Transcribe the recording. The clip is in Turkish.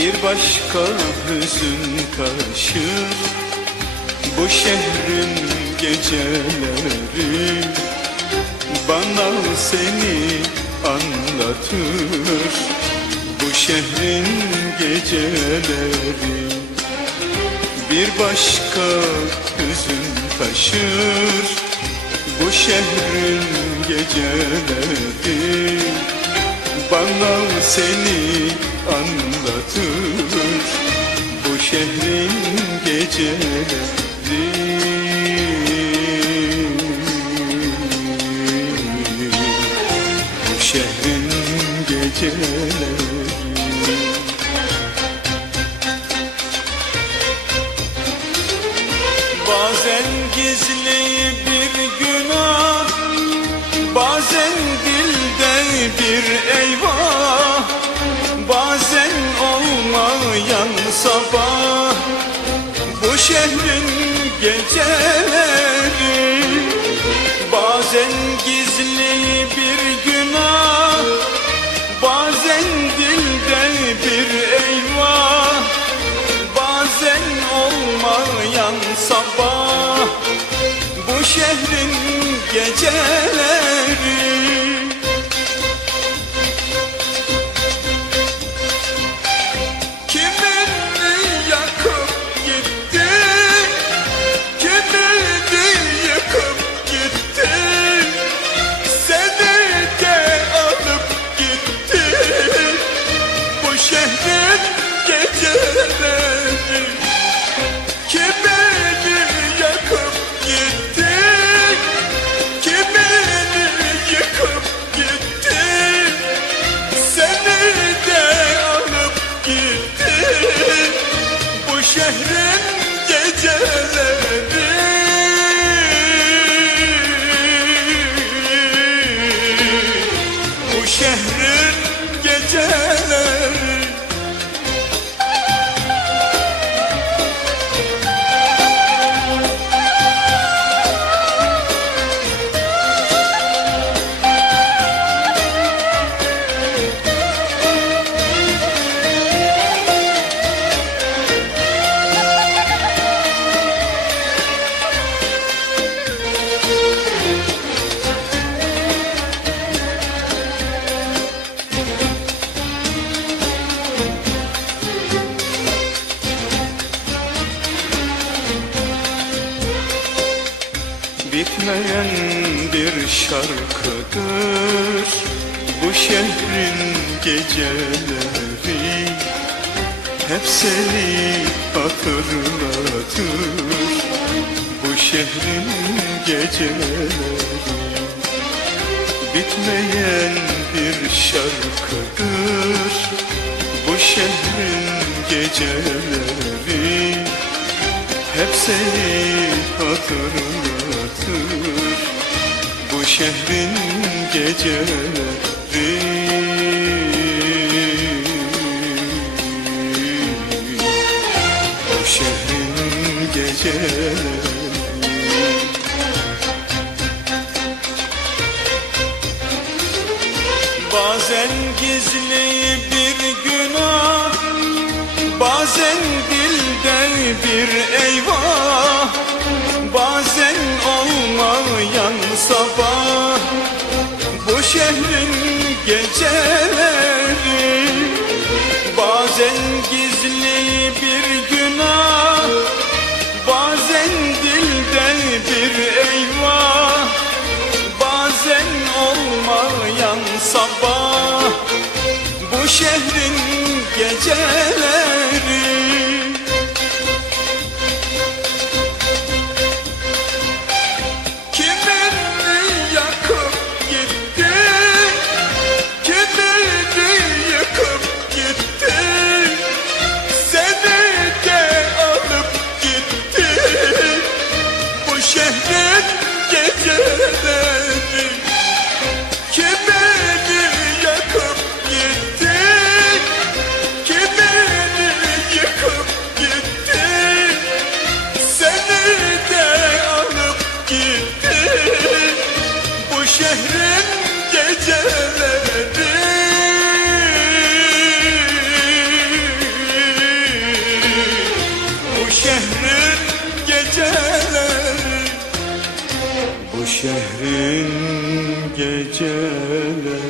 Bir başka hüzün taşır Bu şehrin geceleri Bana seni anlatır. Bu şehrin geceleri Bir başka hüzün taşır. Bu şehrin geceleri bana seni anlatır. Bu şehrin geceleri. Bu şehrin geceleri. Bazen gizli bir günah Bazen dilde bir geceleri Bazen gizli bir günah Bazen dilde bir eyvah Bazen olmayan sabah. Bu şehrin geceleri geceleri Kimini yakıp gitti Kimini yıkıp gitti Seni de alıp gitti Bu şehrin geceleri Bitmeyen bir şarkıdır Bu şehrin geceleri. Hep seni hatırlatır Bu şehrin geceleri. Bitmeyen bir şarkıdır Bu şehrin geceleri hep seni hatırlatır Bu şehrin geceleri. Bu şehrin geceleri. Bazen gizli bir eyvah şehrin geceleri